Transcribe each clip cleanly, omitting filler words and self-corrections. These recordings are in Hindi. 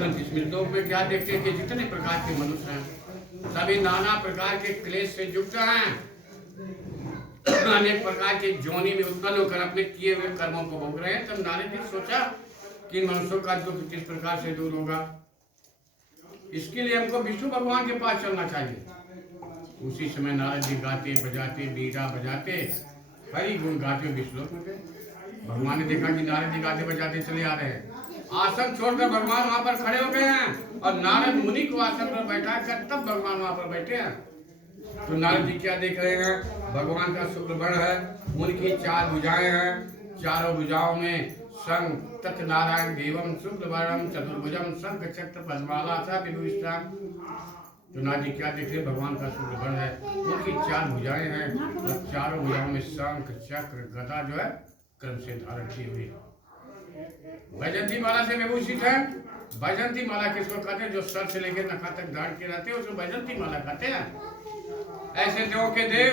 इस लोक में क्या देखते हैं कि जितने प्रकार के मनुष्य हैं सभी नाना प्रकार के क्लेश से युक्त हैं, अनेक प्रकार के जोनी में उत्पन्न होकर अपने किए हुए कर्मों को भोग रहे हैं। तब नारद जी सोचा कि मनुष्यों का दुख किस प्रकार से दूर होगा। इसके लिए हमको विष्णु भगवान के पास चलना चाहिए। उसी समय नारद जी गाते बजाते बीड़ा बजाते हरि गुण गाते विष्णु में गए। भगवान ने देखा कि नारद जी गाते बजाते चले आ रहे हैं। आसन छोड़कर भगवान वहां पर खड़े हो गए हैं और नारद मुनि को आसन पर बैठा कर तब भगवान वहां पर बैठे हैं। तो नारद जी क्या देख रहे हैं? भगवान का शुक्ल वर्ण है, उनकी 4 भुजाएं हैं, चारों भुजाओं में शंख तत् नारायण देवम शुक्ल वर्णम चतुर्भुजम शंख चक्र पद्माला सा विभूषिता। तो नारद जी क्या देख रहे? भगवान का शुक्ल वर्ण है, उनकी 4 भुजाएं हैं और चारों भुजाओं में शंख चक्र गदा जो है क्रम से धारण की हुई है। वैजंती माला से विभूषित है। वैजंती माला किसको कहते हैं? जो सर से लेकर नखा तक धारण के रहते हैं उसको वैजंती माला कहते हैं। ऐसे देवों के देव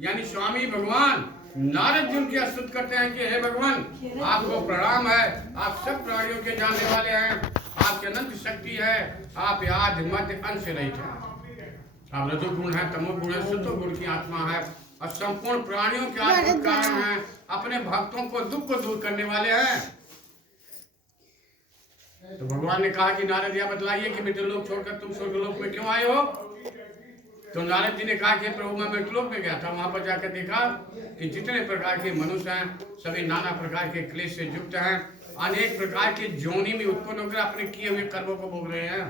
यानी स्वामी भगवान नारद जी उनकी स्तुति करते हैं कि हे भगवान आपको प्रणाम है, आप सब प्राणियों के जानने वाले हैं, आपकी अनंत शक्ति है, आप आदि मध्य अंत से रहित हैं। आप रजोगुण है, तमोगुण है, सत्वगुण की आत्मा है और संपूर्ण प्राणियों के आत्मा कारण है, अपने भक्तों को दुख को दूर करने वाले हैं। तो भगवान ने कहा कि नारद जी बतलाइए कि मृत्युलोक छोड़कर तुम स्वर्गलोक में क्यों आए हो? तो नारद जी ने कहा कि प्रभु मैं मृत्युलोक में गया था, वहां पर जाकर देखा कि जितने प्रकार के मनुष्य हैं सभी नाना प्रकार के क्लेश से युक्त हैं, अनेक प्रकार के जोनी में उत्पन्न होकर अपने किए हुए कर्मों को भोग रहे हैं।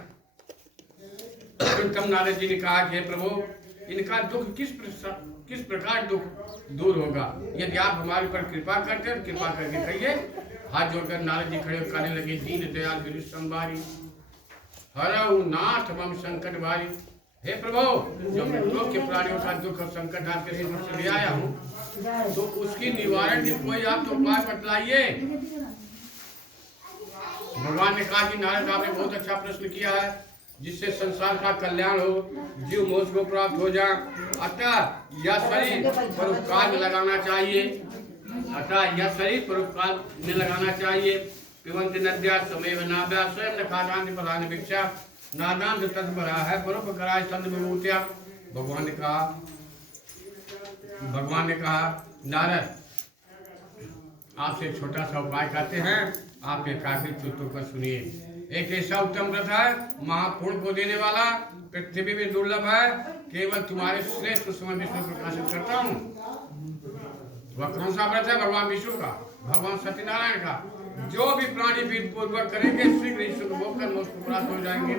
तो तब नारद जी ने कहा कि प्रभु इनका दुख किस प्रकार दुख दूर होगा? यदि आप हमारे ऊपर कृपा करते हैं, कृपा करके कहिए। हाथ जोड़कर नारद जी खड़े कहने लगे, दीन दयाल गिरीश संभारी हरऊ नाथ मम संकट भारी। हे प्रभु जो मृत्युलोक के प्राणियों का दुख और संकट आपके समक्ष ले आया हूँ तो उसकी निवारण की कोई आप तो उपाय बतलाइए। भगवान ने कहा कि नारद आपने बहुत अच्छा प्रश्न किया है, जिससे संसार का कल्याण हो, जीव मोक्ष को प्राप्त हो जाए। अतः यह शरीर परोपकार में लगाना चाहिए, में लगाना चाहिए। पिबन्ति नद्या समेव नाभ्या स्वयं न खादान्ति फलानि भिक्षा नादान्त तत्परा है परोपकाराय संत विभूत्या। भगवान ने कहा नारद आपसे छोटा सा उपाय कहते हैं, आप एकाग्र चित्त होकर सुनिए। एक ऐसा उत्तम व्रत है, महापुण्य को देने वाला, पृथ्वी में दुर्लभ है, केवल तुम्हारे श्रेष्ठ समय विष्णु प्रकाशित करता हूँ। वह कौन सा व्रत है? भगवान विष्णु का, भगवान सत्यनारायण का। जो भी प्राणी विधि पूर्वक करेंगे शीघ्र ही सुख भोग कर मोक्ष को प्राप्त हो जाएंगे।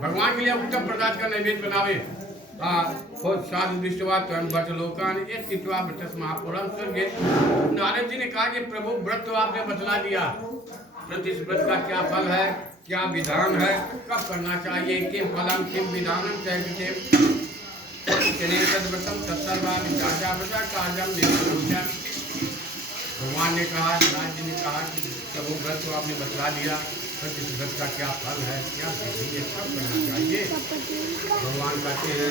भगवान के लिए उत्तम पदार्थ का नैवेद्य बनावे। साधु दृष्टवा त्वं व्रत लोकान एक तित्वा व्रतस महापुरम स्वर्गे। नारद जी ने कहा कि प्रभु व्रत तो आपने बतला दिया, इस व्रत का क्या फल है, क्या विधान है, कब करना चाहिए, किम फलम किम विधानम चाहिए। भगवान ने कहा, नारद जी ने कहा कि प्रभु व्रत तो आपने बतला दिया, इस व्रत का क्या फल है, क्या विधि है, कब करना चाहिए। भगवान कहते हैं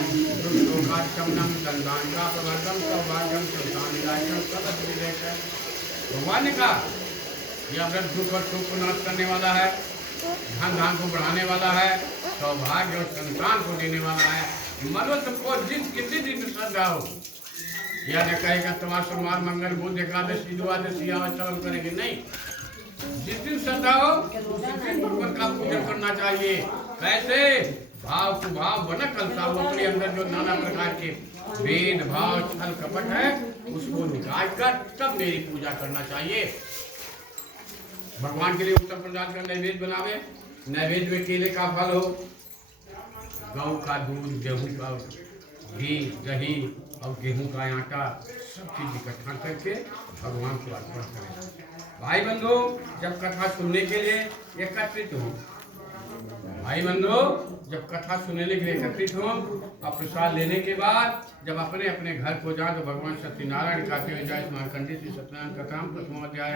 भगवान ने कहा यह व्रत दुख और सुख को नाश करने वाला है, धन धान को बढ़ाने वाला है, सौभाग्य और संतान को देने वाला है। मनुष्य को जिस किसी भी श्रद्धा हो, यह न कहेगा तुम्हारा सोमवार मंगल बुध एकादशी द्वादशी आचरण करेंगे, नहीं। जिस दिन श्रद्धा हो उसी दिन भगवान का पूजन करना चाहिए। कैसे? भाव कुभाव बन कलसा, अपने अंदर जो नाना प्रकार के भेद भाव छल कपट है उसको निकाल कर तब मेरी पूजा करना चाहिए। भगवान के लिए उत्तम प्रसाद का नैवेद्य बनावे। नैवेद्य में केले का फल हो, गौ का दूध, गेहूं का घी, दही और गेहूं का आटा सब चीज इकट्ठा करके भगवान को अर्पण करें। भाई बंधु जब कथा सुनने के लिए एकत्रित हो, जब कथा सुनने के लिए एकत्रित हो और प्रसाद लेने के बाद जब अपने अपने घर को जाए तो भगवान सत्यनारायण कहते हुए जाए। मार्कंडेय श्री सत्यनारायण कथा प्रथम अध्याय।